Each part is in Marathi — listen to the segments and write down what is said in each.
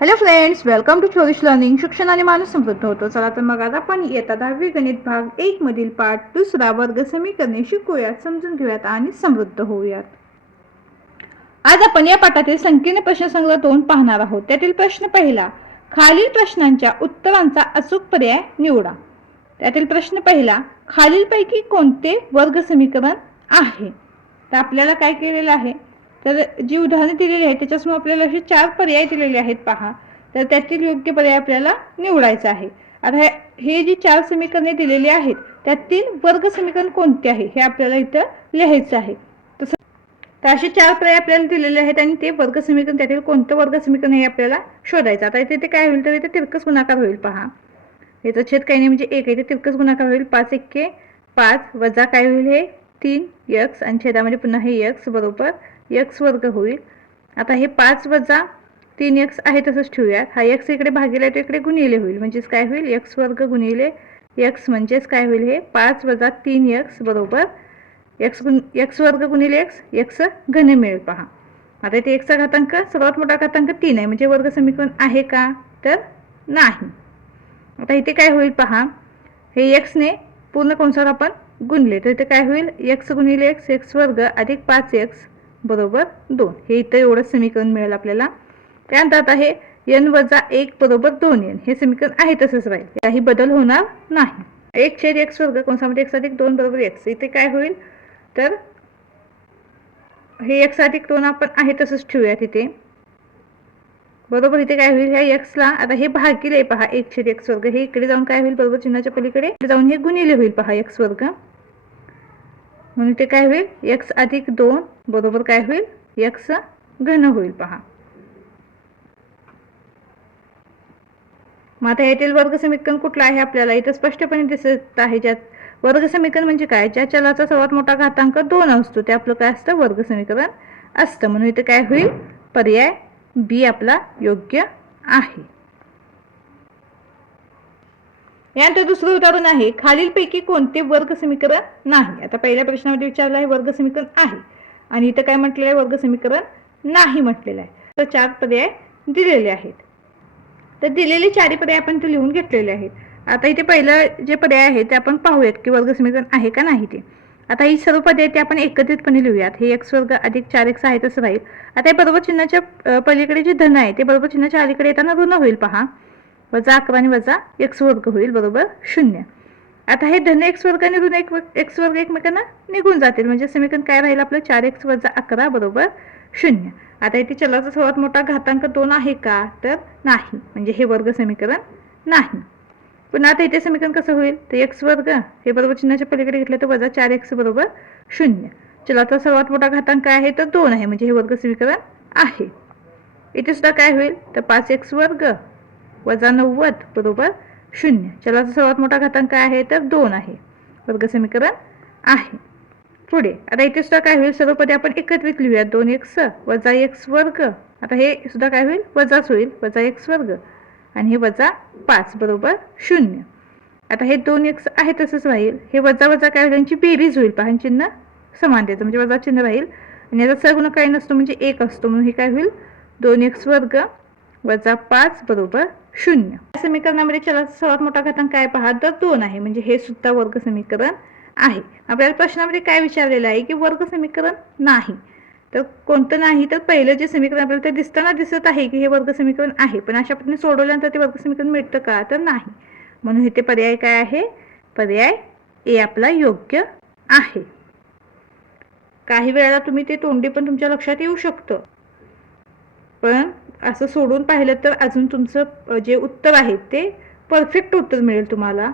हॅलो फ्रेंड्स, वेलकम टू चोविश लर्निंग. शिक्षण आणि माणूस समृद्ध होतो. चला तर मग आज आपण इयत्ता 10वी गणित भाग 1 मधील पाठ दुसरा वर्ग समीकरणे शिकूयात, समजून घेऊयात आणि समृद्ध होऊयात. आज आपण या पाठातील संकीर्ण प्रश्नसंग्रह 2 पाहणार आहोत. त्यातील प्रश्न पहिला, खालील प्रश्नांच्या उत्तरांचा अचूक पर्याय निवडा. त्यातील प्रश्न पहिला, खालीलपैकी कोणते वर्ग समीकरण आहे? तर आपल्याला काय केलेलं आहे, तर जी उदाहरणे दिलेली आहेत त्याच्यासमोर आपल्याला असे 4 पर्याय दिलेले आहेत पहा. तर त्यातील योग्य पर्याय आपल्याला निवडायचा आहे. आता हे जी 4 समीकरणे दिलेली आहेत त्यातील वर्ग समीकरण कोणते आहे हे आपल्याला इथं लिहायचं आहे. तर असे 4 पर्याय आपल्याला दिलेले आहेत आणि ते वर्ग समीकरण त्यातील कोणतं वर्ग समीकरण हे आपल्याला शोधायचं. आता इथे काय होईल, तर इथे तिरकस गुणाकार होईल पहा. याचा छेद काही नाही म्हणजे 1 आहे, ते तिरकस गुणाकार होईल. 5 एक्के 5 वजा काय होईल, हे 3x आणि छेदामध्ये पुन्हा हे x बरोबर x वर्ग होईल. आता हे 5 वजा 3x आहे तसंच ठेवूयात. हा x इकडे भागिले तो इकडे गुणिले होईल, म्हणजेच काय होईल, x वर्ग गुणिले x म्हणजेच काय होईल, हे 5 वजा 3x बरोबर x वर्ग गुणिले x घन मिळेल पहा. आता इथे x चा घातांक सर्वात मोठा घातांक 3 आहे, म्हणजे वर्ग समीकरण आहे का, तर नाही. आता इथे काय होईल पहा, हे x ने पूर्ण कंसात आपण गुणले तर इथे काय होईल, x गुणिले x वर्ग अधिक 5x बरोबर 2. हे इथं एवढं समीकरण मिळेल आपल्याला. त्यानंतर आता हे n वजा 1 बरोबर 2n हे समीकरण आहे तसंच राहील, काही बदल होणार नाही. 1 छेद x वर्ग कंसामध्ये x अधिक 2 बरोबर x. इथे काय होईल, तर हे x अधिक 2 आपण आहे तसंच ठेवूया तिथे बरोबर. इथे काय होईल, ह्या x ला आता हे भागिले पहा 1 छेद x वर्ग, हे इकडे जाऊन काय होईल, बरोबर चिन्हाच्या पलीकडे जाऊन हे गुणिले होईल पहा x वर्ग. म्हणून इथे काय होईल, x अधिक 2 बरोबर काय होईल, x घन होईल पहा. मग आता यातील वर्ग समीकरण कुठलं आहे आपल्याला इथं स्पष्टपणे दिसत आहे. ज्यात वर्ग समीकरण म्हणजे काय, ज्या चलाचा सर्वात मोठा घातांक 2 असतो ते आपलं काय असतं, वर्ग समीकरण असतं. म्हणून इथे काय होईल, पर्याय बी आपला योग्य आहे. यानंतर दुसरं उदाहरण आहे, खालीलपैकी कोणते वर्ग समीकरण नाही. आता पहिल्या प्रश्नामध्ये विचारलं आहे वर्ग समीकरण आहे आणि इथं काय म्हटलेलं आहे, वर्ग समीकरण नाही म्हटलेलं आहे. तर 4 पर्याय दिलेले आहेत. तर दिलेले 4 पर्याय आपण ते लिहून घेतलेले आहेत. आता इथे पहिलं जे पर्याय आहे ते आपण पाहूयात की वर्ग समीकरण आहे का नाही ते. आता ही सर्व पर्याय ते आपण एकत्रितपणे लिहूयात. हे x वर्ग अधिक 4x आहे तसं राहील. आता हे बरोबर चिन्हाच्या पलीकडे जे धन आहे ते बरोबर चिन्हाच्या अलीकडे येताना ऋण होईल पहा. वजा 11 आणि वजा x वर्ग होईल बरोबर 0. आता हे धन x वर्ग आणि ऋण x वर्ग एकमेकांना निघून जातील, म्हणजे समीकरण काय राहील आपलं, 4x वजा 11 बरोबर 0. आता इथे चलाचा सर्वात मोठा घातांक 2 आहे का, तर नाही, म्हणजे हे वर्ग समीकरण नाही. पुन्हा आता इथे समीकरण कसं होईल, तर x वर्ग हे बरोबर चिन्हाच्या पलीकडे घेतलं तर वजा 4x बरोबर 0. चलाचा सर्वात मोठा घातांक काय आहे, तर 2 आहे, म्हणजे हे वर्ग समीकरण आहे. इथे सुद्धा काय होईल, तर 5x वर्ग वजा 90 बरोबर 0. चलाचा सर्वात मोठा घातांक काय आहे, तर 2 आहे, वर्ग समीकरण आहे. पुढे आता इथे सुद्धा काय होईल, सर्व पदे आपण एकत्रित लिहूयात. 2x वजा x वर्ग, आता हे सुद्धा काय होईल, वजाच होईल, वजा x वर्ग आणि हे वजा 5 बरोबर 0. आता हे 2x आहे तसंच राहील, हे वजा वजा काय होईल, यांची बेरीज होईल पहा, चिन्ह समान द्यायचं म्हणजे वजा चिन्ह राहील आणि याचा सहगुण काही नसतो म्हणजे 1 असतो, म्हणून हे काय होईल, 2x वर्ग वजा 5 बरोबर 0. या समीकरणामध्ये चलाचा सर्वात मोठा घातांक काय पहा, तर 2 आहे, म्हणजे हे सुद्धा वर्ग समीकरण आहे. आपल्याला प्रश्नामध्ये काय विचारलेलं आहे की वर्ग समीकरण नाही, तर कोणतं नाही, तर पहिलं जे समीकरण आपल्याला ते दिसताना दिसत आहे की हे वर्ग समीकरण आहे, पण अशा पद्धतीने सोडवल्यानंतर ते वर्ग समीकरण मिळतं का, तर नाही. म्हणून इथे पर्याय काय आहे, पर्याय ए आपला योग्य आहे. काही वेळेला तुम्ही ते तोंडी पण तुमच्या लक्षात येऊ शकतं, पण असं सोडून पाहिलं तर अजून तुमचं जे उत्तर आहे ते परफेक्ट उत्तर मिळेल तुम्हाला,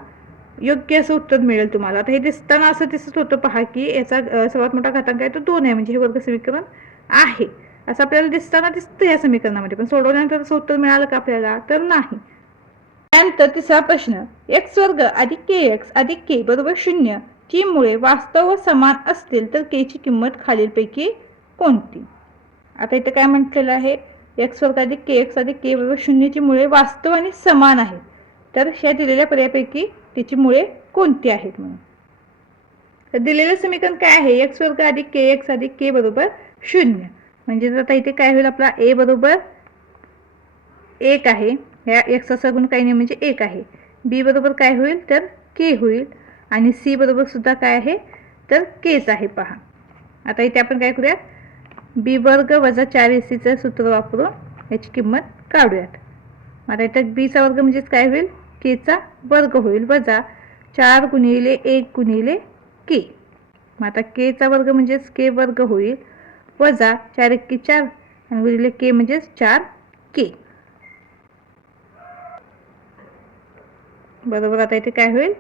योग्य असं उत्तर मिळेल तुम्हाला. आता हे दिसताना असं दिसत होतं पहा की याचा सर्वात मोठा घातांक आहे तो 2 आहे, म्हणजे हे वर्ग समीकरण आहे असं आपल्याला दिसताना दिसतं या समीकरणामध्ये, पण सोडवल्यानंतर असं उत्तर मिळालं का आपल्याला, तर नाही. त्यानंतर तिसरा प्रश्न, x वर्ग अधिक kx अधिक k बरोबर 0 ची मुळे वास्तव व समान असतील तर k ची किंमत खालीलपैकी कोणती. आता इथे काय म्हटलेलं आहे, x वर्ग अधिक kx अधिक k बरोबर 0 ची मुळे वास्तव आणि समान आहे, तर ह्या दिलेल्या पर्यायापैकी त्याची मुळे कोणती आहेत म्हणून. तर दिलेलं समीकरण काय आहे, x वर्ग अधिक kx अधिक k बरोबर 0, म्हणजे आता इथे काय होईल, आपला a बरोबर 1 आहे, ह्या एक्सचा गुण काही नाही म्हणजे 1 आहे. बी बरोबर काय होईल तर के होईल आणि सी बरोबर सुद्धा काय आहे तर केच आहे. पहा आता इथे आपण काय करूयात, बी वर्ग वजा 4ac सूत्र वापरून याची किंमत काढूयात. आता इथं बीचा वर्ग म्हणजेच काय होईल केचा वर्ग होईल वजा 4 गुणिले 1 गुणिले के. मग आता केचा वर्ग म्हणजेच के वर्ग होईल वजा 4 एक्के 4 आणि गुणिले के म्हणजेच 4 के बरोबर. आता इथे काय होईल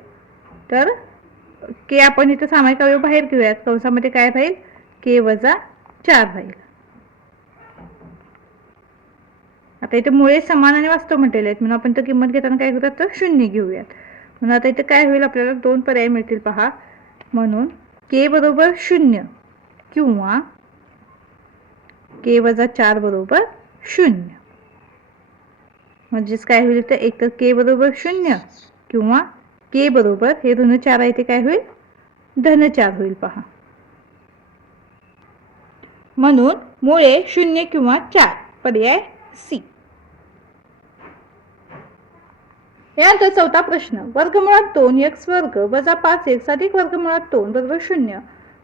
तर के आपण इथे सामायिक अवयव बाहेर घेऊयात, कंसामध्ये काय राहील के वजा 4 राहील. आता इथे मुळे समान आणि वास्तव म्हटलेले आहेत म्हणून आपण तर किंमत घेताना काय करूयात तर 0 घेऊयात. म्हणून आता इथे काय होईल आपल्याला 2 पर्याय मिळतील. पहा म्हणून के बरोबर 0 किंवा के वजा 4 बरोबर 0. म्हणजेच काय होईल तर एक तर के बरोबर 0 किंवा के बरोबर हे ऋण 4 आहे ते काय होईल धन 4 होईल. पहा म्हणून मुळे 0 किंवा 4 पर्याय सी. यानंतर चौथा प्रश्न, वर्गमुळात 2 x वर्ग वजा 5x अधिक वर्गमुळात 2 बरोबर 0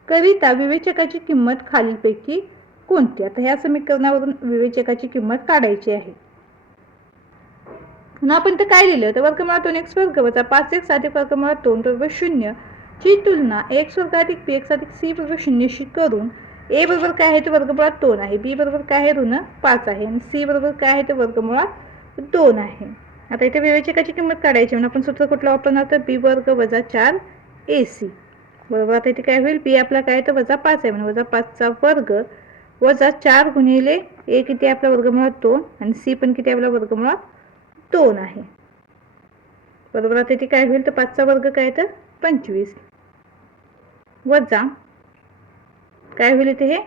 करिता विवेचकाची किंमत खालीलपैकी कोणती. आता ह्या समीकरणावरून विवेचकाची किंमत काढायची आहे. पुन्हा आपण तर काय लिहिलं तर वर्गमुळात 2x वर्ग वजा 5x अधिक वर्गमुळात 2 बरोबर 0 ची तुलना x वर्ग अधिक bx अधिक c बरोबर 0 शी करून a बरोबर काय आहे तर वर्गमुळात 2 आहे, b बरोबर काय आहे ऋण 5 आहे आणि c बरोबर काय आहे तर वर्गमुळात 2 आहे. आता इथे विवेचकाची किंमत काढायची म्हणून आपण सूत्र कुठलं वापरणार तर b वर्ग वजा 4ac बरोबर. आता इथे काय होईल b आपला काय तर वजा 5 आहे म्हणून वजा 5 चा वर्ग वजा 4 गुणिले a किती आपला वर्गमुळात 2 आणि c पण किती आपला वर्गमुळात 2 आहे बरोबर. आता इथे काय होईल तर 5 चा वर्ग काय तर 25 वजा काय होईल इथे हे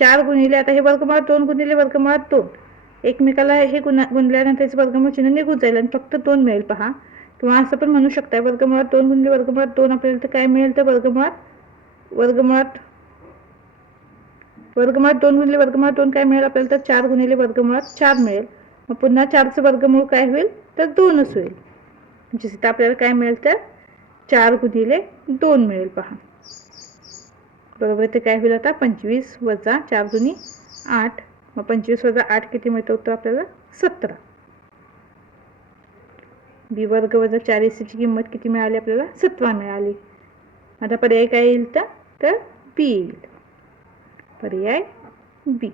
4 गुणिले आता हे वर्गमुळात 2 गुणिले वर्गमुळात 2 एकमेकाला हे गुणल्यानंतर त्याचं वर्गमूळ चिन्ह निघून जाईल आणि फक्त 2 मिळेल. पहा किंवा असं पण म्हणू शकता वर्गमुळात 2 गुणिले वर्गमुळात 2 आपल्याला तर काय मिळेल तर वर्गमुळात 2 गुणिले वर्गमुळात 2 काय मिळेल आपल्याला तर 4 गुणिले वर्गमुळात 4 मिळेल. मग पुन्हा 4चं वर्गमूळ काय होईल तर 2च होईल म्हणजे इथं आपल्याला काय मिळेल तर 4 गुणिले 2 मिळेल. पहा बरोबर. इथे काय होईल आता 25 वजा 4 गुणी 8 मग 25 वजा 8 किती मिळतं होतं आपल्याला 17. बी वर्ग वजा 4ac ची किंमत किती मिळाली आपल्याला 17 मिळाली. आता पर्याय काय येईल तर बी येईल पर्याय बी.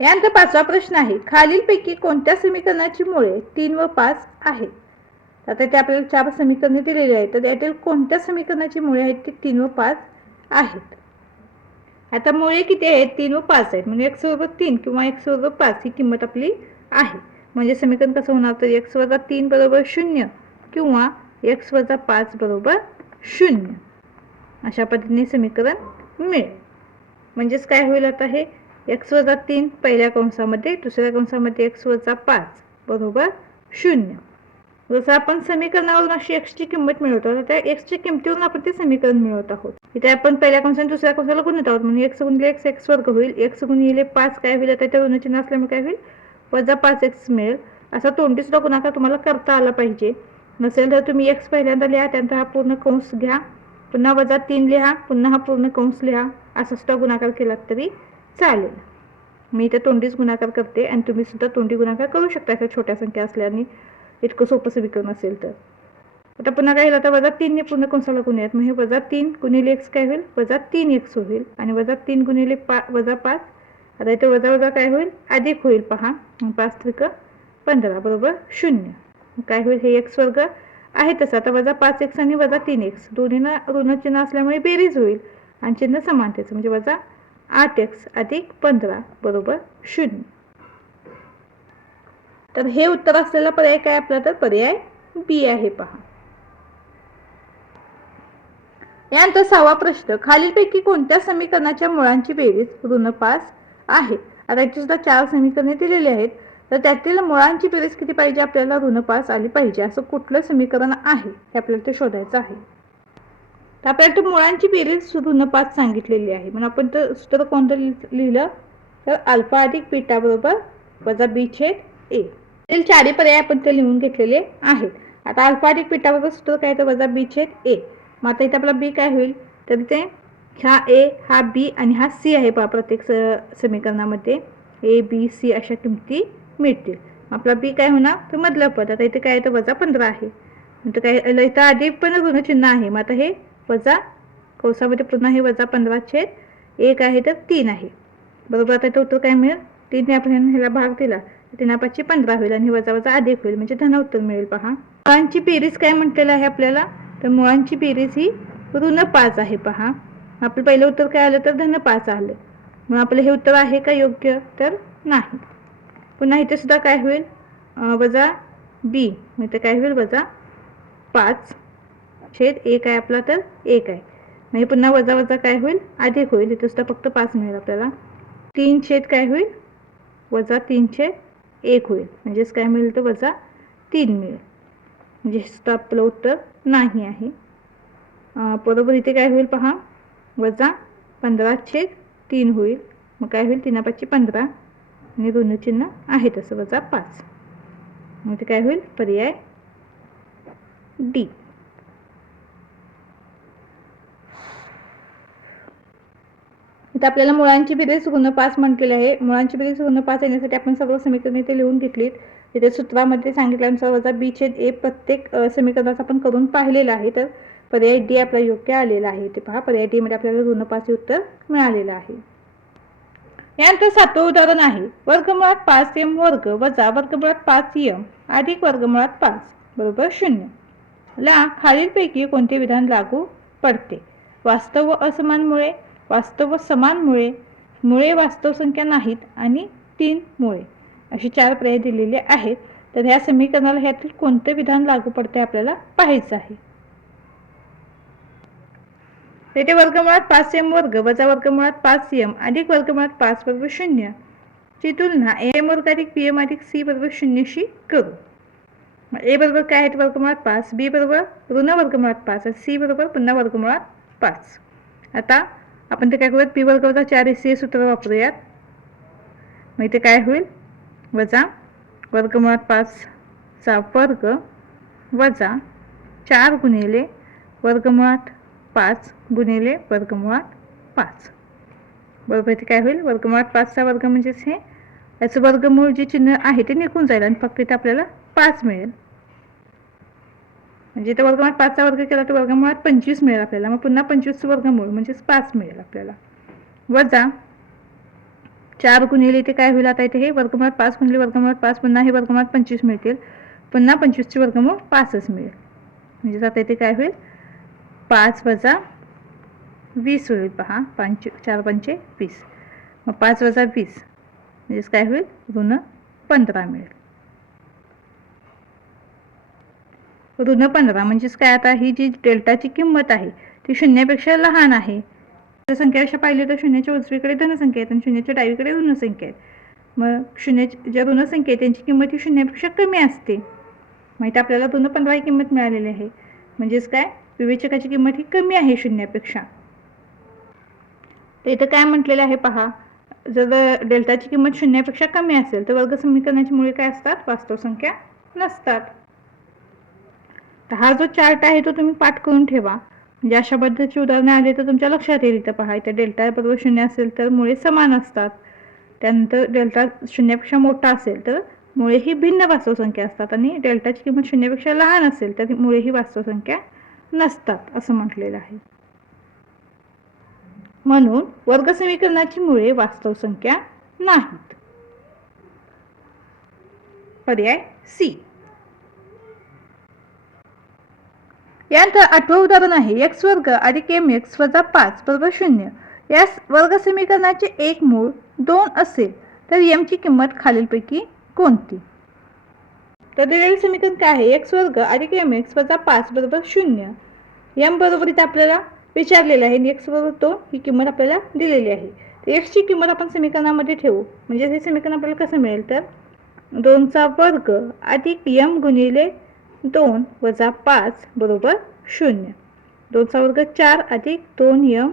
यानंतर पाचवा प्रश्न आहे, खालीलपैकी कोणत्या समीकरणाची मुळे 3 व 5 आहेत. आता ते आपल्याला 4 समीकरणे दिलेली आहेत तर त्यातील कोणत्या समीकरणाची मुळे आहेत ती 3 व 5 आहेत. आता मुळे किती आहेत 3 व 5 आहेत म्हणजे x बरोबर 3 किंवा x बरोबर 5 ही किंमत आपली आहे. म्हणजे समीकरण कसं होणार तर x वजा 3 बरोबर 0 किंवा x वजा 5 बरोबर 0 अशा पद्धतीने समीकरण मिळेल. म्हणजेच काय होईल आता हे x वजा 3 पहिल्या कंसामध्ये दुसऱ्या कंसामध्ये x वजा 5 बरोबर 0. जसं आपण समीकरणावरून अशी x ची किंमत मिळवतो तर त्या x च्या किमतीवरून आपण ते समीकरण मिळवत आहोत. इथे आपण पहिल्या कंसाने दुसऱ्या कंसाला गुणत आहोत म्हणून x गुणिले x x वर्ग होईल. x गुणिले 5 काय होईल आता इथे ऋण चिन्ह असल्यामुळे काय होईल वजा 5x मिळेल. असा तोंडी सुद्धा गुणाकार तुम्हाला करता आला पाहिजे. नसेल तर तुम्ही x पहिल्यांदा लिहा त्यानंतर हा पूर्ण कंस घ्या पुन्हा वजा 3 लिहा पुन्हा हा पूर्ण कंस लिहा असा सुद्धा गुणाकार केला तरी चालेल. मी इथे तोंडीच गुणाकार करते आणि तुम्ही सुद्धा तोंडी गुणाकार करू शकता अशा छोट्या संख्या असल्याने इतकं सोपं समीकरण असेल तर. आता पुन्हा काय होईल आता वजा 3 ने पूर्ण कंसाला गुणूयात मग हे वजा 3 गुणिले x काय होईल वजा 3x होईल आणि वजा 3 गुणिले वजा 5 आता इथे वजा वजा काय होईल अधिक होईल. पहा 5 त्रिक 15 बरोबर 0 काय होईल हे x वर्ग आहे तसं आता वजा 5x आणि वजा 3x दोन्हीना ऋण चिन्ह असल्यामुळे बेरीज होईल आणि चिन्ह समानतेचं म्हणजे वजा 8x अधिक 15 बरोबर 0. तर हे उत्तर असलेला पर्याय काय आपला तर पर्याय बी आहे. पहा यानंतर 6वा प्रश्न, खालीलपैकी कोणत्या समीकरणाच्या मुळांची बेरीज ऋण 5 आहे. आता याची सुद्धा 4 समीकरणे दिलेली आहेत तर त्यातील मुळांची बेरीज किती पाहिजे आपल्याला ऋण 5 आली पाहिजे असं कुठलं समीकरण आहे हे आपल्याला ते शोधायचं आहे. तर आपल्याला मुळांची बेरीज ऋण 5 सांगितलेली आहे. म्हणून आपण तर सूत्र कोणतं लिहिलं तर अल्फा अधिक बीटा बरोबर वजा बी छेद ए. ते चारही पर्याय आपण ते लिहून घेतलेले आहेत. आता अल्फा अधिक बीटा बरोबर सूत्र काय तर वजा बी छेद ए. मग आता इथे आपला बी काय होईल तर इथे हा ए हा बी आणि हा सी आहे पहा प्रत्येक समीकरणामध्ये ए बी सी अशा किमती मिळतील. आपला बी काय होणार तर मधलं पद. आता इथे काय तर वजा 15 आहे. नंतर काय इथं अधिक पण ऋण चिन्ह आहे. मग आता हे वजा कौसामध्ये पुन्हा हे वजा 15 छेद 1 आहे तर 3 आहे बरोबर. आता इथं उत्तर काय मिळेल 3 ने आपण ह्याला भाग दिला 3 15 होईल आणि वजा वजा अधिक होईल म्हणजे धन उत्तर मिळेल. पहा मुळांची बेरीज काय म्हटलेलं आहे आपल्याला तर मुळांची बेरीज ही ऋण 5 आहे. पहा आपलं पहिलं उत्तर काय आलं तर धन 5 आलं. मग आपलं हे उत्तर आहे का योग्य तर नाही. पुन्हा इथे सुद्धा काय होईल वजा बी म्हणजे काय होईल वजा 5 छेद 1 आहे आपला तर 1 आहे. म्हणजे पुन्हा वजा वजा काय होईल अधिक होईल. इथे सुद्धा फक्त 5 मिळेल आपल्याला. 3 छेद काय होईल वजा 3 छेद 1 होईल म्हणजेच काय मिळेल तर वजा 3 मिळेल म्हणजे सुद्धा आपलं उत्तर नाही आहे. बरोबर इथे काय होईल पहा वजा 15 छेद 3 होईल. मग काय होईल 3 5 15 आणि ऋण चिन्ह आहे तसं वजा 5. मग ते काय होईल पर्याय डी. इथे आपल्याला मुळांची बेरीज ऋण 5 म्हटलेली आहे. मुळांची बेरीज ऋण 5 येण्यासाठी आपण सर्व समीकरणे इथे लिहून घेतलीत. इथे सूत्रामध्ये सांगितल्यानुसार वजा बी छेद ए प्रत्येक समीकरणाचा आपण करून पाहिलेलं आहे. तर पर्याय डी आपला योग्य आलेला आहे. ते पहा पर्याय डी मध्ये आपल्याला ऋण 5 हे उत्तर मिळालेलं आहे. यानंतर 7वं उदाहरण आहे वर्गमुळात 5m वर्ग वजा वर्गमुळात 5m अधिक वर्गमुळात 5 बरोबर 0 ला खालीलपैकी कोणते विधान लागू पडते. वास्तव व असमान मुळे, वास्तव व समान मुळे, मुळे वास्तव संख्या नाहीत आणि 3 मुळे अशी 4 पर्याय दिलेले आहेत. तर ह्या समीकरणाला ह्यातील कोणते विधान लागू पडते आपल्याला पाहायचं आहे. येथे वर्गमुळात 5m वर्ग वजा वर्गमुळात 5m अधिक वर्गमुळात 5 बरोबर 0 ची तुलना am वर्ग अधिक bm अधिक c बरोबर 0 शी करू. a बरोबर काय आहे वर्गमुळात 5, b बरोबर ऋण वर्गमुळात 5 आणि c बरोबर पुन्हा वर्गमुळात 5. आता आपण ते काय करूयात p वर्ग वजा 4ac हे सूत्र वापरूयात. मग इथे काय होईल वजा वर्गमुळात 5 चा वर्ग वजा 4 गुणिले वर्गमुळात 5 गुणिले वर्गमुळात 5 बरोबर. इथे काय होईल वर्गमुळात 5 चा वर्ग म्हणजेच हे याचं वर्गमूळ जे चिन्ह आहे ते निघून जाईल आणि फक्त इथे आपल्याला 5 मिळेल. म्हणजे इथे वर्गमुळात 5 चा वर्ग केला तर वर्गमुळात 25 मिळेल आपल्याला. मग पुन्हा 25 चं वर्गमूळ म्हणजेच 5 मिळेल आपल्याला. वजा 4 गुणिले इथे काय होईल आता इथे हे वर्गमुळात 5 गुणिले वर्गमुळात 5 पुन्हा हे वर्गमुळात 25 मिळतील. पुन्हा 25 चे वर्गमूळ 5च मिळेल. म्हणजे आता इथे काय होईल 5 वजा 20 होईल. पहा 4 5 20 मग 5 वजा 20 म्हणजेच काय होईल ऋण 15 मिळेल. ऋण 15 म्हणजेच काय आता ही जी डेल्टाची किंमत आहे ती शून्यापेक्षा लहान आहे. संख्या अशा पाहिली तर शून्याच्या उजवीकडे धनसंख्या आहेत आणि शून्याच्या डावीकडे ऋणसंख्या आहेत. मग शून्याची ज्या ऋणसंख्या आहे त्यांची किंमत ही शून्यापेक्षा कमी असते. माहिती आपल्याला ऋण 15 ही किंमत मिळालेली आहे. म्हणजेच काय विवेचकाची किंमत ही कमी आहे शून्यापेक्षा. तर इथं काय म्हटलेलं आहे पहा जर डेल्टाची किंमत शून्यापेक्षा कमी असेल तर वर्ग समीकरणाची मुळे काय असतात वास्तव संख्या नसतात. तर हा जो चार्ट आहे तो तुम्ही पाठ करून ठेवा म्हणजे अशा पद्धतीची उदाहरणे आली तर तुमच्या लक्षात येईल. इथं पहा इथे डेल्टा बरोबर 0 असेल तर मुळे समान असतात. त्यानंतर डेल्टा शून्यापेक्षा मोठा असेल तर मुळे ही भिन्न वास्तव संख्या असतात आणि डेल्टाची किंमत शून्यापेक्षा लहान असेल तर मुळे ही वास्तव संख्या नसतात असं म्हटलेलं आहे. म्हणून वर्ग समीकरणाची मुळे वास्तव संख्या नाहीत. पर्याय सी. यानंतर 8वं उदाहरण आहे x वर्ग अधिक mx वजा 5 बरोबर 0 या वर्ग समीकरणाचे एक मूळ 2 असेल तर m ची किंमत खालीलपैकी कोणती. तर दिलेले समीकरण काय आहे x वर्ग अधिक mx वजा 5 बरोबर 0 m बरोबर इथे आपल्याला विचारलेलं आहे आणि x बरोबर 2 ही किंमत आपल्याला दिलेली आहे. तर x ची किंमत आपण समीकरणामध्ये ठेवू म्हणजे हे समीकरण आपल्याला कसं मिळेल तर 2 चा वर्ग अधिक m गुणिले 2 वजा 5 बरोबर 0. 2चा वर्ग 4 अधिक 2m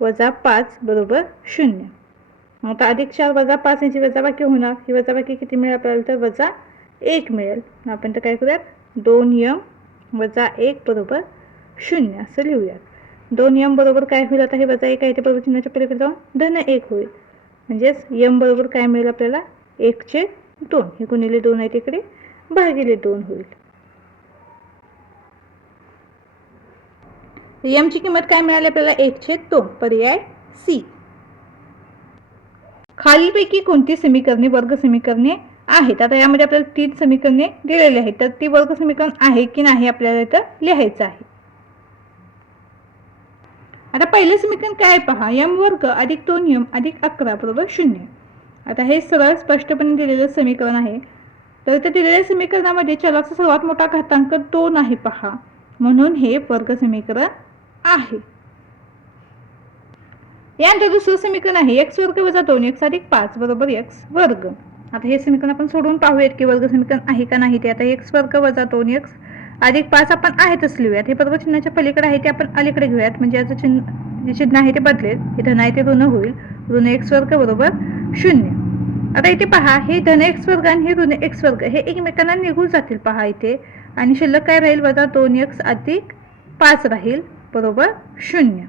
वजा 5 बरोबर 0. आता अधिक 4 वजा 5 यांची वजाबाकी होणार. ही वजाबाकी किती मिळेल आपल्याला तर वजा 1 मिळेल. आपण तर काय करूयात 2m वजा 1 बरोबर 0 असं लिहूयात. 2m बरोबर काय होईल आता हे वजा 1 आहे ते बरोबर चिन्हाच्या पलीकडे जाऊन धन 1 होईल. म्हणजेच m बरोबर काय मिळेल आपल्याला 1/2. हे गुणिले 2 आहे तिकडे भागिले 2 होईल. m ची किंमत काय मिळाली आपल्याला 1/2. पर्याय सी. खालीलपैकी कोणती समीकरणे वर्ग समीकरणे आहेत. आता यामध्ये आपल्याला 3 समीकरणे दिलेली आहेत. तर ती वर्ग समीकरण आहे की नाही आपल्याला इथं लिहायचं आहे. आता पहिले समीकरण काय पहा. m वर्ग अधिक 2m अधिक 11 बरोबर 0. आता हे सरळ स्पष्टपणे दिलेलं समीकरण आहे. तर इथे दिलेल्या समीकरणामध्ये चलाचा सर्वात मोठा घातांक 2 आहे पहा, म्हणून हे वर्ग समीकरण आहे. यानंतर दुसरं समीकरण आहे x वर्ग वजा 2x अधिक 5 बरोबर x वर्ग. आता हे समीकरण आपण सोडून पाहूयात की वर्ग समीकरण आहे का नाही ते. आता x वर्ग वजा 2x अधिक 5 आपण आहेतच लिहूयात. हे बरोबर चिन्हाच्या पलीकडे आहे ते आपण अलीकडे घेऊयात. म्हणजे याचं जे चिन्ह आहे ते बदलेल. हे धन आहे ते ऋण होईल. ऋण x वर्ग बरोबर 0. आता इथे पहा हे धन x वर्ग आणि हे ऋण x वर्ग हे एकमेकांना निघून जातील पहा इथे. आणि शिल्लक काय राहील वजा 2x अधिक 5 राहील बरोबर 0.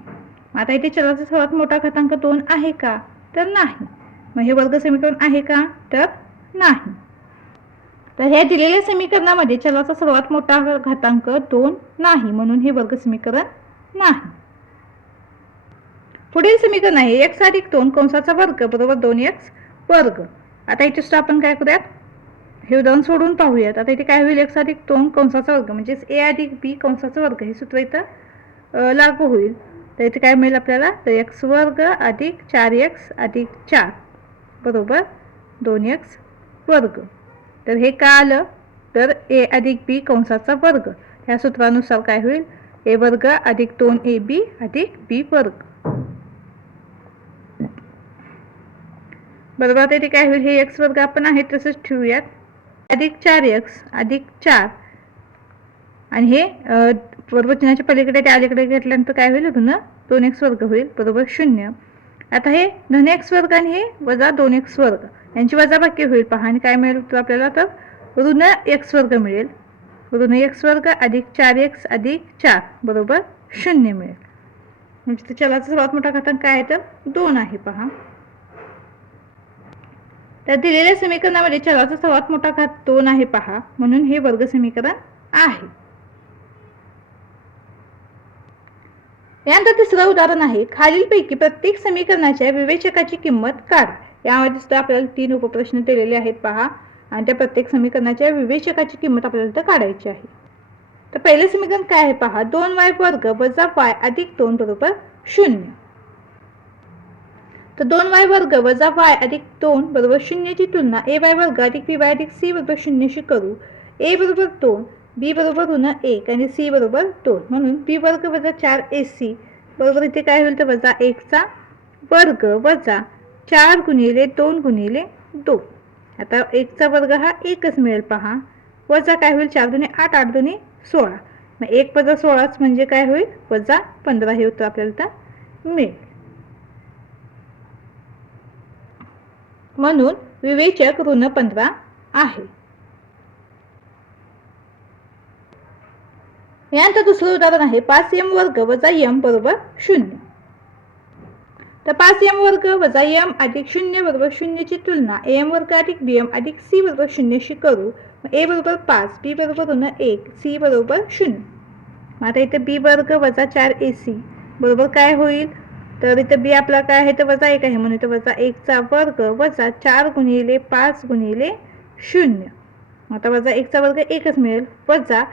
आता इथे चलाचा सर्वात मोठा घातांक 2 आहे का तर नाही. मग हे वर्ग समीकरण आहे का तर नाही. तर ह्या दिलेल्या समीकरणामध्ये चलाचा सर्वात मोठा घातांक 2 नाही, म्हणून हे वर्ग समीकरण नाही. पुढील समीकरण आहे x अधिक 2 कंसाचा वर्ग बरोबर 2x वर्ग. आता इथे सुद्धा आपण काय करूयात हे उदाहरण सोडून पाहूयात. आता इथे काय होईल x अधिक 2 कंसाचा वर्ग म्हणजे a अधिक b कंसाचा वर्ग हे सूत्र इथं लागू होईल. तर इथे काय मिळेल आपल्याला तर x वर्ग अधिक 4x अधिक 4 बरोबर 2x वर्ग. तर हे का आलं तर a अधिक b कंसाचा वर्ग ह्या सूत्रानुसार काय होईल a वर्ग अधिक 2ab अधिक b वर्ग बरोबर. आता इथे काय होईल हे x वर्ग आपण आहे तसंच ठेवूयात अधिक 4x अधिक 4 आणि हे बरोबर चिन्हाच्या पलीकडे ते अलीकडे घेतल्यानंतर काय होईल ऋण 2x वर्ग होईल बरोबर 0. आता हे धन x वर्ग आणि हे वजा 2x वर्ग यांची वजाबाकी होईल पहा. आणि काय मिळेल आपल्याला तर ऋण x वर्ग मिळेल. ऋण x वर्ग अधिक 4x अधिक 4 बरोबर 0 मिळेल. म्हणजे चलाचा सर्वात मोठा घातांक काय आहे तर 2 आहे पहा. तर दिलेल्या समीकरणामध्ये चलाचा सर्वात मोठा घात 2 आहे पहा, म्हणून हे वर्ग समीकरण आहे. यानंतर तिसरं उदाहरण आहे खालीलपैकी प्रत्येक समीकरणाच्या विवेचकाची किंमत काढा. यामध्ये सुद्धा आपल्याला 3 उपप्रश्न दिलेले आहेत पहा आणि त्या प्रत्येक समीकरणाच्या विवेचकाची किंमत आपल्याला इथं काढायची आहे. तर पहिले समीकरण काय आहे पहा 2y वर्ग वजा y अधिक 2 बरोबर 0. तर 2y वर्ग वजा y अधिक 2 बरोबर 0 ची तुलना ay वर्ग अधिक by अधिक c बरोबर 0 शी करू. a बरोबर 2 b बरोबर ऋण 1 आणि c बरोबर 2 म्हणून b वर्ग वजा 4ac बरोबर इथे काय होईल तर वजा 1 चा वर्ग वजा 4 गुणिले 2 गुणिले 2. आता 1 चा वर्ग हा 1च मिळेल पहा. वजा काय होईल 4 दुने 8 8 दुने 16. मग 1 वजा 16 म्हणजे काय होईल वजा 15 हे उत्तर आपल्याला मिळेल. म्हणून विवेचक ऋण 15 आहे. यानंतर दुसरं उदाहरण आहे 5m वर्ग वजा m बरोबर 0. तर 5m वर्ग वजा m अधिक 0 बरोबर 0 ची तुलना am वर्ग अधिक bm अधिक c बरोबर 0 शी करू. a बरोबर 5 b बरोबर ऋण 1 c बरोबर 0. आता इथे b वर्ग वजा 4ac बरोबर काय होईल तर इथे b आपला काय आहे तर वजा 1 आहे म्हणून इथे वजा 1 चा वर्ग वजा 4 गुणिले 5 गुणिले 0. आता वजा 1 चा वर्ग 1च मिळेल वजा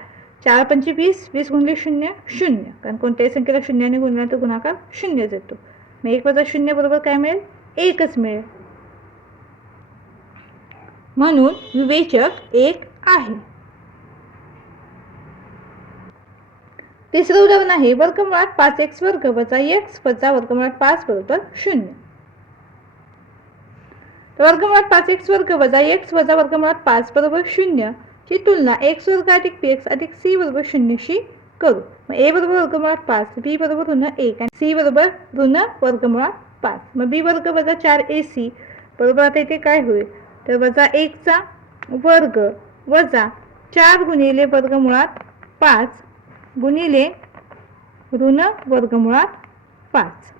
4 पंचे 20 20 गुणिले 0 0 कारण कोणत्याही संख्येला 0 ने गुणल्यानंतर गुणाकार 0 येतो. मग 1 वजा 0 बरोबर काय मिळेल 1च मिळेल. म्हणून विवेचक 1 आहे. तिसरं उदाहरण आहे वर्गमुळात 5x वर्ग वजा x वजा वर्गमुळात 5 बरोबर 0. तर वर्गमुळात 5x वर्ग वजा x वजा वर्गमुळात 5 बरोबर 0 ची तुलना x वर्ग अधिक bx अधिक c बरोबर 0 शी करू. मग a बरोबर वर्गमुळात 5, b बरोबर ऋण 1 आणि c बरोबर ऋण वर्गमुळात 5. मग b वर्ग वजा 4ac बरोबर आता इथे काय होईल तर वजा 1 चा वर्ग वजा 4 गुणिले वर्गमुळात 5 गुणिले ऋण वर्गमुळात 5.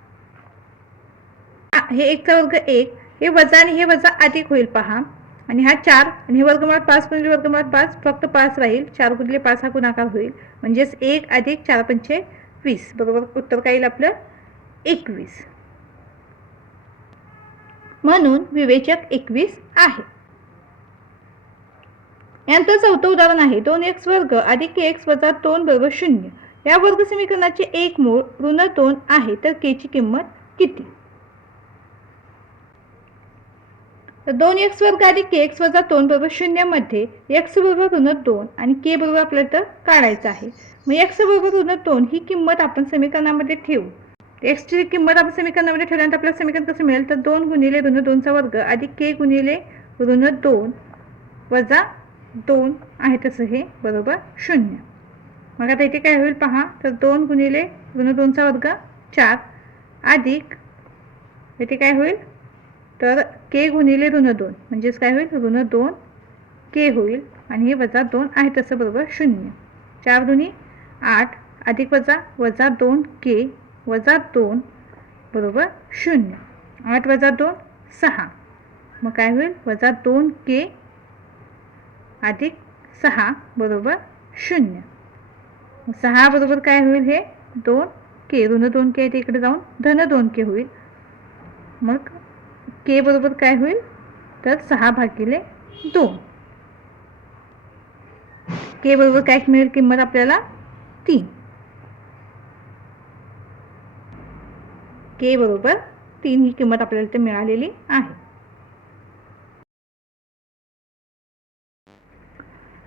हे 1 चा वर्ग 1, हे वजा आणि हे वजा अधिक होईल पहा. आणि हा 4 आणि हे वर्गमुळात 5 गुणिले वर्गमुळात 5 फक्त 5 राहील. 4 गुणिले 5 हा गुणाकार होईल. म्हणजेच 1 अधिक 4 पंचे 20 बरोबर उत्तर काय येईल आपलं 21. म्हणून विवेचक 21 आहे. यानंतर चौथं उदाहरण आहे 2x वर्ग अधिक kx वजा 2 बरोबर 0. या वर्ग समीकरणाचे एक मूळ ऋण 2 आहे तर k ची किंमत किती. तर 2x वर्ग अधिक kx वजा 2 बरोबर 0 मध्ये x बरोबर ऋण 2 आणि k बरोबर आपल्याला तर काढायचं आहे. मग x बरोबर ऋण 2 ही किंमत आपण समीकरणामध्ये ठेवू. x ची किंमत आपण समीकरणामध्ये ठेवल्यानंतर आपल्याला समीकरण कसं मिळेल तर 2 गुणिले ऋण 2 चा वर्ग अधिक k गुणिले ऋण 2 वजा 2 आहे तसं हे बरोबर 0. मग आता इथे काय होईल पहा तर 2 गुणिले ऋण 2 चा वर्ग 4 अधिक इथे काय होईल तर k गुणिले ऋण 2 म्हणजेच काय होईल ऋण 2 k होईल आणि हे वजा 2 आहे तसं बरोबर 0. 4 दुनी 8 अधिक वजा 2 k वजा 2 बरोबर 0. 8 वजा 2 6. मग काय होईल वजा 2 k अधिक 6 बरोबर 0. 6 बरोबर काय होईल हे 2 k ऋण 2 k इकडे जाऊन धन 2 k होईल. मग k बरोबर काय होईल तर 6 भागिले 2. k बरोबर काय मिळेल किंमत आपल्याला 3. k बरोबर 3 ही किंमत आपल्याला इथे मिळालेली आहे.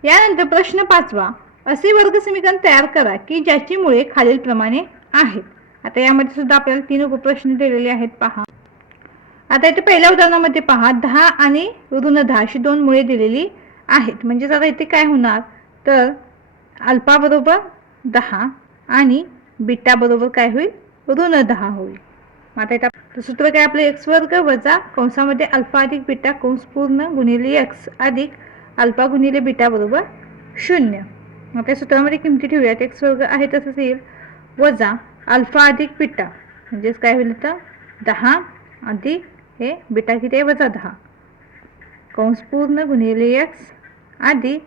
यानंतर प्रश्न 5वा असे वर्ग समीकरण तयार करा की ज्याची मुळे खालील प्रमाणे आहेत. आता यामध्ये सुद्धा आपल्याला 3 उपप्रश्न दिलेले आहेत पहा. आता इथे पहिल्या उदाहरणामध्ये पहा 10 आणि ऋण 10 अशी 2 मुळे दिलेली आहेत. म्हणजे आता इथे काय होणार तर अल्फा बरोबर 10 आणि बीटा बरोबर काय होईल ऋण 10 होईल. आता इथे सूत्र काय आपले x वर्ग वजा कंसामध्ये अल्फा अधिक बीटा कंस पूर्ण गुणिले x अधिक अल्फा गुणिले बीटा बरोबर 0. आपल्या सूत्रामध्ये किमती ठेवूयात. x वर्ग आहे तसंच येईल वजा अल्फा अधिक बीटा म्हणजेच काय होईल तर 10 अधिक हे बीटा किती आहे वजा 10 कंस पूर्ण गुणिले x अधिक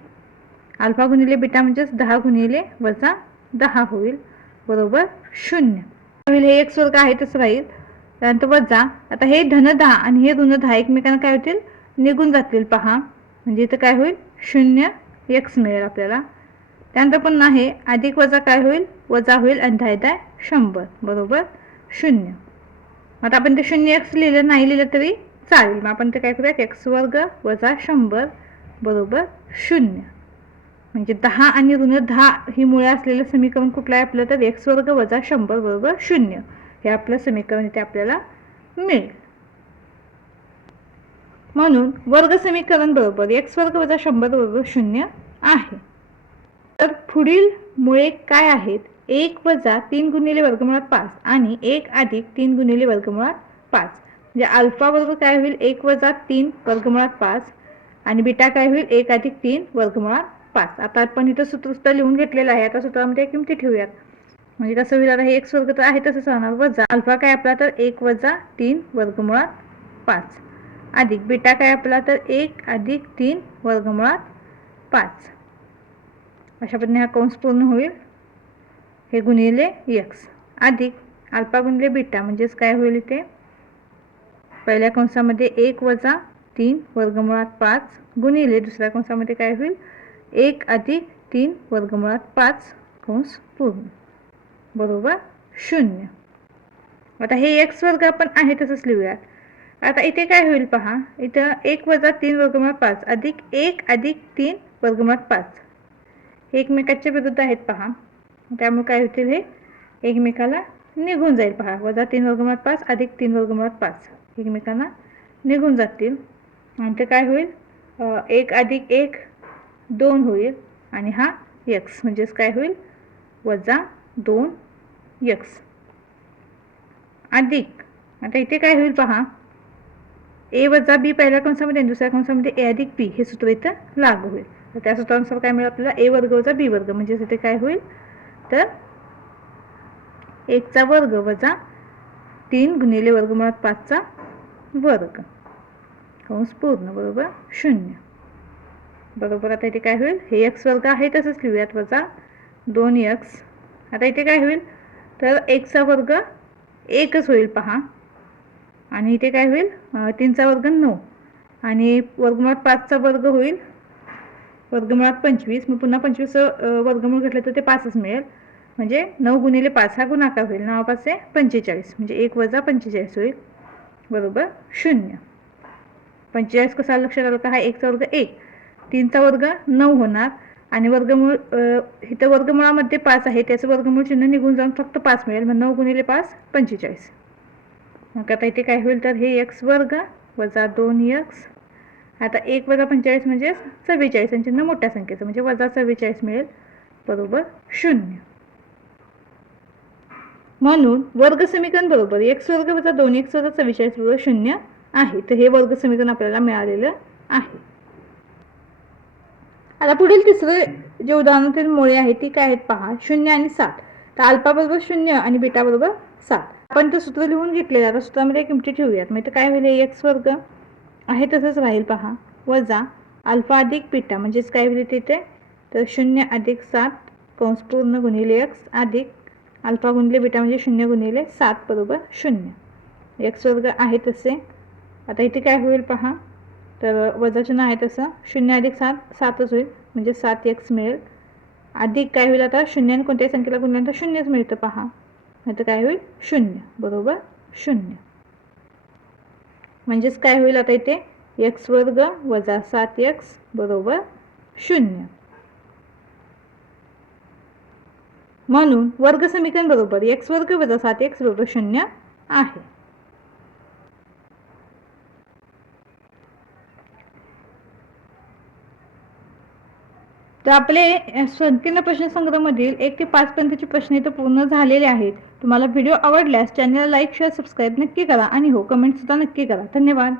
अल्फा गुणिले बीटा म्हणजेच 10 गुणिले वजा 10 होईल बरोबर 0. होईल हे x वर्ग आहे तसं राहील. त्यानंतर वजा आता हे धन 10 आणि हे ऋण 10 एकमेकांना काय होतील निघून जातील पहा. म्हणजे इथं काय होईल 0 x मिळेल आपल्याला. त्यानंतर पुन्हा हे अधिक वजा काय होईल वजा होईल आणि 10 100 बरोबर 0. आता आपण ते 0x लिहिलं नाही लिहिलं तरी चालेल. मग आपण ते काय करूयात x वर्ग वजा 100 बरोबर 0. म्हणजे 10 आणि ऋण 10 ही मुळे असलेलं समीकरण कुठलं आहे आपलं तर x वर्ग वजा 100 बरोबर 0 हे आपलं समीकरण इथे आपल्याला मिळेल. म्हणून वर्ग समीकरण बरोबर x वर्ग वजा 100 बरोबर 0 आहे. तर पुढील मुळे काय आहेत 1 वजा 3 गुणिले वर्गमुळात 5 आणि 1 अधिक 3 गुणिले वर्गमुळात 5. म्हणजे अल्फा बरोबर काय होईल 1 वजा 3 वर्गमुळात 5 आणि बीटा काय होईल 1 अधिक 3 वर्गमुळात 5. आता आपण इथं सूत्र लिहून घेतलेलं आहे. आता सूत्रामध्ये किमती ठेवूयात. म्हणजे कसं होईल आता हे x वर्ग तर आहे तसंच राहणार वजा अल्फा काय आपला तर 1 वजा 3 वर्गमुळात 5 अधिक बीटा काय आपला तर 1 अधिक 3 वर्गमुळात 5. अशा पद्धतीने हा कंस पूर्ण होईल हे गुणिले x अधिक अल्फा गुणिले बीटा म्हणजेच काय होईल इथे पहिल्या कंसामध्ये 1 वजा 3 वर्गमुळात 5 गुणिले दुसऱ्या कंसामध्ये काय होईल 1 अधिक 3 वर्गमुळात 5 कंस पूर्ण बरोबर 0. आता हे x वर्ग आपण आहे तसंच लिहूयात. आता इथे काय होईल पहा इथं 1 वजा 3 वर्गमुळात 5 अधिक 1 अधिक 3 वर्गमुळात 5 हे एकमेकाच्या विरुद्ध आहेत पहा. त्यामुळे काय होतील हे एकमेकाला निघून जाईल पहा. वजा 3 वर्गमुळात 5 अधिक 3 वर्गमुळात 5 एकमेकांना निघून जातील. आणि ते काय होईल 1 अधिक 1 2 होईल आणि हा x म्हणजेच काय होईल वजा 2x अधिक, आता इथे काय होईल पहा, a वजा b पहिल्या कंसामध्ये आणि दुसऱ्या कंसामध्ये a अधिक b हे सूत्र इथं लागू होईल. तर त्या सूत्रानुसार काय मिळेल आपल्याला, a वर्ग वजा b वर्ग, म्हणजे इथे काय होईल तर 1 चा वर्ग वजा 3 गुणिले वर्गमुळात 5 चा वर्ग कंस पूर्ण बरोबर 0 बरोबर. आता इथे काय होईल, हे x वर्ग आहे तसंच लिहूयात, वजा 2x. आता इथे काय होईल तर 1 चा वर्ग 1च होईल पहा, आणि इथे काय होईल 3 चा वर्ग 9 आणि वर्गमुळात 5 चा वर्ग होईल वर्गमुळात 25. मग पुन्हा 25 वर्गमूळ घेतलं तर ते 5च मिळेल, म्हणजे 9 गुणिले 5 हा गुणाकार होईल, 9 5 45, म्हणजे 1 वजा 45 होईल बरोबर 0. 45 कसा लक्षात आलं का, हा 1 चा वर्ग 1, 3 चा वर्ग 9 होणार आणि वर्गमूळ इथं वर्गमुळामध्ये 5 आहे, त्याचं वर्गमूळ चिन्ह निघून जाऊन फक्त 5 मिळेल, मग 9 गुणिले 5 45. मग आता इथे काय होईल तर हे x वर्ग वजा 2x. आता 1 वजा 45 म्हणजे 44 आणि चिन्ह मोठ्या संख्येचं म्हणजे वजा 44 मिळेल बरोबर 0. म्हणून वर्ग समीकरण बरोबर x वर्ग वजा 2x वजा 44 बरोबर 0 आहे. तर हे वर्ग समीकरण आपल्याला मिळालेलं आहे. आता पुढील तिसरं जे उदाहरणातील मुळे आहे ती काय आहेत पहा, 0 आणि 7. तर अल्फा बरोबर 0 आणि बीटा बरोबर 7. आपण ते सूत्र लिहून घेतलेलं, आता सूत्रामध्ये किमती ठेवूयात. मग इथं काय होईल, x वर्ग आहे तसंच राहील पहा, वजा अल्फा अधिक बीटा म्हणजेच काय होईल तिथे तर 0 अधिक 7 कंस पूर्ण गुणिले x अधिक अल्फा गुणिले बीटा म्हणजे 0 गुणिले 7 बरोबर 0. x वर्ग आहे तसे. आता इथे काय होईल पहा, तर वजा चिन्ह आहे तसं 0 अधिक 7 7च होईल, म्हणजे 7x मिळेल, अधिक काय होईल आता 0 आणि कोणत्याही संख्येला गुणल्यानंतर 0च मिळतं पहा, नाही तर काय होईल 0 बरोबर 0. म्हणजेच काय होईल आता इथे x वर्ग वजा 7x बरोबर 0. म्हणून वर्ग समीकरण बरोबर x वर्ग वजा 7x बरोबर 0 आहे. तर आपले संकीर्ण प्रश्नसंग्रहामधील 1 ते 5 पर्यंतचे प्रश्न इथं पूर्ण झालेले आहेत. तुम्हाला व्हिडिओ आवडल्यास चॅनलला लाईक शेअर सबस्क्राईब नक्की करा आणि हो कमेंट सुद्धा नक्की करा. धन्यवाद.